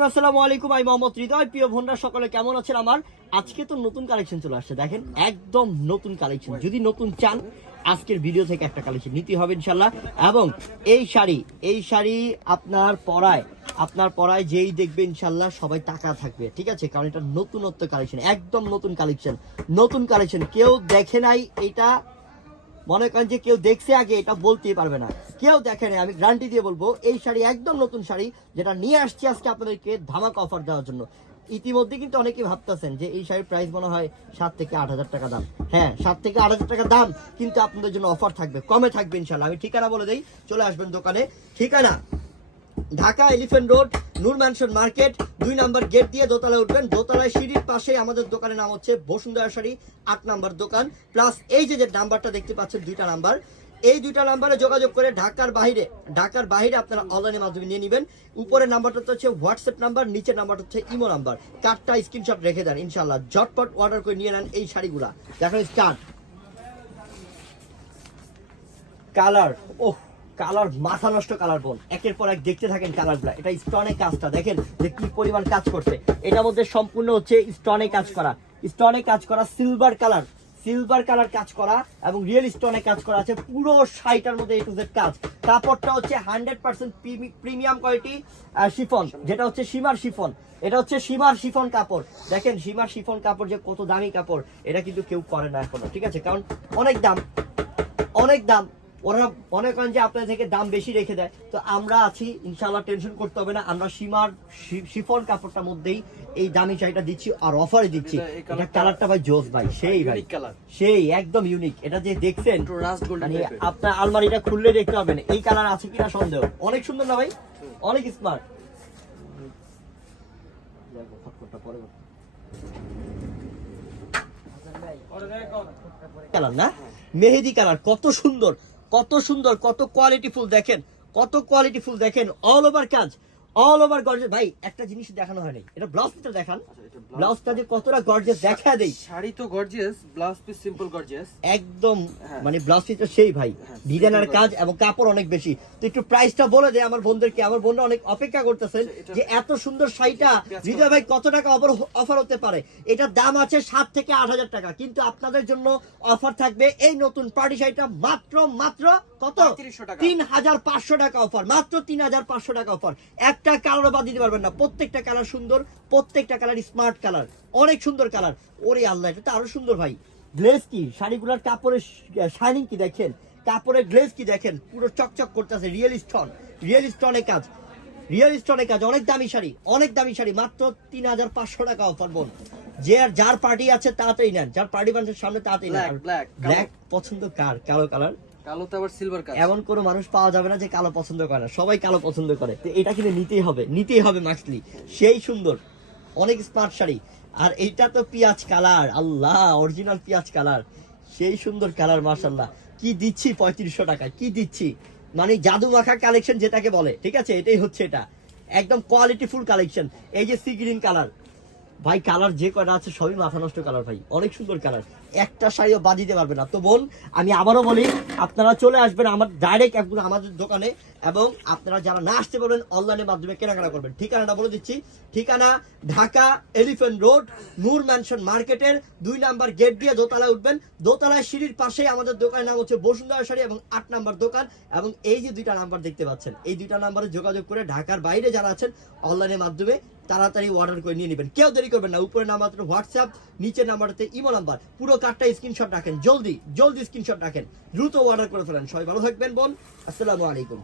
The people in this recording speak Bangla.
রহিম আসসালামু আলাইকুম। আমি মোহাম্মদ হৃদয়। প্রিয় ভন্ডার সকলে কেমন আছেন আমার? আজকে তো নতুন কালেকশন চলে আসছে। দেখেন, একদম নতুন কালেকশন যদি নতুন চান, আজকের ভিডিও থেকে একটা কালেকশন নিতে হবে ইনশাল্লাহ। এবং এই শাড়ি এই শাড়ি আপনার পরায় আপনার পরায় যেই দেখবে ইনশাল্লাহ, সবাই টাকা থাকবে। ঠিক আছে? কারণ এটা নতুনত্ব কালেকশন একদম নতুন কালেকশন নতুন কালেকশন কেউ দেখে নাই, এটা মনে করেন যে কেউ দেখছে আগে, এটা বলতেই পারবে না। কেউ দেখে নাই, আমি গ্যারান্টি দিয়ে বলব, এই শাড়ি একদম নতুন শাড়ি যেটা নিয়ে আসছি আজকে আপনাদেরকে ধামাকা অফার দেওয়ার জন্য। ইতিমধ্যে কিন্তু অনেকেই ভাবতেছেন যে এই শাড়ির প্রাইস মনে হয় সাত থেকে আট হাজার টাকা দাম। হ্যাঁ সাত থেকে আট হাজার টাকা দাম, কিন্তু আপনাদের জন্য অফার থাকবে, কমে থাকবে ইনশাল্লাহ আমি ঠিকানা বলে দিই, চলে আসবেন দোকানে। ঠিকানা Dhaka elephant road, Noor mansion market, দুই নাম্বার গেট দিয়ে দোতলায় উঠবেন। দোতলায় সিঁড়ির পাশে আমাদের দোকানের নাম হচ্ছে বসুন্ধরা শাড়ি আট নাম্বার দোকান। প্লাস এই যে যে নাম্বারটা দেখতে পাচ্ছেন, দুইটা নাম্বার। এই দুইটা নাম্বারে যোগাযোগ করে ঢাকার বাইরে ঢাকার বাইরে আপনারা অনলাইনের মাধ্যমে নিয়ে নেবেন। উপরের নাম্বারটা হচ্ছে হোয়াটসঅ্যাপ নাম্বার, নিচের নাম্বারটা হচ্ছে ইমো নাম্বার। কার্ডটা স্ক্রিনশট রেখে দেন ইনশাল্লাহ ঝটপট অর্ডার করে নিয়ে নেন এই শাড়িগুলা। দেখেন স্টার্ট কালার ওহ কালার, মাথা নষ্ট কালার বোন। একের পর এক দেখতে থাকেন কালারগুলা। এটা স্টনে কাজটা, দেখেন যে কি পরিমাণ কাজ করছে। এটার মধ্যে সম্পূর্ণ হচ্ছে স্টনে কাজ করা। স্টনে কাজ করা সিলভার কালার সিলভার কালার কাজ করা এবং রিয়েল স্টোনে কাজ করা আছে পুরো শাড়িটার মধ্যে এ টু জেড কাজ। কাপড়টা হচ্ছে hundred percent premium quality chiffon. যেটা হচ্ছে সীমার শিফন। এটা হচ্ছে সীমার শিফন কাপড়। দেখেন সীমার শিফন কাপড় যে কত দামি কাপড়, এটা কিন্তু কেউ করে না এখনও, ঠিক আছে? কারণ অনেক দাম অনেক দাম। ওরা মনে করেন যে আপনার থেকে দাম বেশি রেখে দেয়। তো আমরা আছি ইনশাল্লাহ টেনশন করতে হবে না। আমরা সীমার শিফন কাপড়টার মধ্যেই এই দামি শাড়িটা দিচ্ছি আর অফারে দিচ্ছি। এটা- কালারটা- ভাই জোস ভাই সেই ভাই। সেই একদম ইউনিক এটা যে দেখছেন মানে আপনার আলমারিটা খুললে দেখতে পাবেন এই কালার আছে কিনা সন্দেহ। অনেক সুন্দর না ভাই? অনেক স্মার্ট কালার না? মেহেদি কালার কত সুন্দর। কত সুন্দর কত কোয়ালিটি ফুল দেখেন কত কোয়ালিটি ফুল দেখেন অল ওভার কাজ। অল ওভার গর্জেস ভাই একটা জিনিস দেখানো হয়নি এটা দেখান। আচ্ছা, এটা blouse- ব্লাউজটা যে কতটা গর্জেস দেখা দেই। শাড়ি তো gorgeous blouse piece simple gorgeous একদম হ্যাঁ। মানে ব্লাউজ পিসটা সেই ভাই। হ্যাঁ, ডিজাইনার কাজ এবং কাপড় অনেক বেশি। তো একটু প্রাইসটা বলে দেয় আমার বন্ধুদেরকে আমার বন্ধু অনেক অপেক্ষা করতেছেন আচ্ছা, যে এত সুন্দর শাড়িটা হৃদয় ভাই কত টাকা অফার হতে পারে? এটার দাম আছে সাত থেকে আট হাজার টাকা। কিন্তু আপনাদের জন্য অফার থাকবে এই নতুন পার্টি শাড়িটা মাত্র মাত্র কত? 3500 টাকা। তিন হাজার পাঁচশো টাকা অফার মাত্র তিন হাজার পাঁচশো টাকা অফার। একটা কালারও বাদ দিতে পারবেন না প্রত্যেকটা কালার সুন্দর প্রত্যেকটা কালার স্মার্ট কালার অনেক সুন্দর কালার। ওরে আল্লাহ এটা তো আরও সুন্দর ভাই। গ্লেজ কি? শাড়িগুলোর কাপড়ের শাইনিং কি দেখেন? কাপড়ের গ্লেজ কি দেখেন? পুরো চকচক করতেছে রিয়েল স্টোন রিয়েল স্টোনের কাজ। রিয়েল স্টোনের কাজ অনেক দামি শাড়ি অনেক দামি শাড়ি মাত্র তিন হাজার পাঁচশো টাকা অফার বোন। যে আর যার পার্টি আছে তাড়াতাড়ি নেন যার পার্টি মানুষের সামনে তাড়াতাড়ি নেন। ব্ল্যাক পছন্দ কার? কালো কালার? কালো তো আবার সিলভার কাজ। এমন কোনো মানুষ পাওয়া যাবে না যে কালো পছন্দ করে না। সবাই কালো পছন্দ করে। তো এটা কিন্তু নিতেই হবে নিতেই হবে মাসলি সেই সুন্দর, অনেক স্মার্ট শাড়ি। আর এইটা তো পিঁয়াজ কালার, আল্লাহ অরিজিনাল পিঁয়াজ কালার। সেই সুন্দর কালার মার্শাল্লাহ কি দিচ্ছি পঁয়ত্রিশশো টাকায়? কি দিচ্ছি? মানে জাদু মাখা কালেকশন যেটাকে বলে, ঠিক আছে? এটাই হচ্ছে এটা। একদম কোয়ালিটি ফুল কালেকশন এই যে সি গ্রিন কালার ভাই কালার যে কয়টা আছে সবই মাথা নষ্ট কালার ভাই। অনেক সুন্দর কালার একটা শাড়িও বাদ দিতে পারবে না। তো বোন, আমি আবারও বলি, আপনারা চলে আসবেন আমার ডাইরেক্ট একদম আমাদের দোকানে এবং আপনারা যারা না আসতে পারবেন অনলাইনের মাধ্যমে কেনাকাটা করবেন। ঠিকানাটা বলে দিচ্ছি। ঠিকানা Dhaka elephant road, Noor mansion মার্কেটের দুই নাম্বার গেট দিয়ে দোতলায় উঠবেন। দোতলায় সিঁড়ির পাশেই আমাদের দোকানের নাম হচ্ছে বসুন্ধরা শাড়ি এবং আট নাম্বার দোকান এবং এই যে দুইটা নাম্বার দেখতে পাচ্ছেন, এই দুইটা নাম্বারে যোগাযোগ করে ঢাকার বাইরে যারা আছেন অনলাইনের মাধ্যমে তাড়াতাড়ি অর্ডার করে নিয়ে নেবেন। কেউ দেরি করবেন না। উপরে নাম্বার হোয়াটসঅ্যাপ নিচের নাম্বারতে ইমো নাম্বার পুরো কার্ডটা স্ক্রিনশট রাখেন। জলদি জলদি স্ক্রিনশট রাখেন। দ্রুত অর্ডার করে ফেলেন। সবাই ভালো থাকবেন, বোন। আসসালামু আলাইকুম।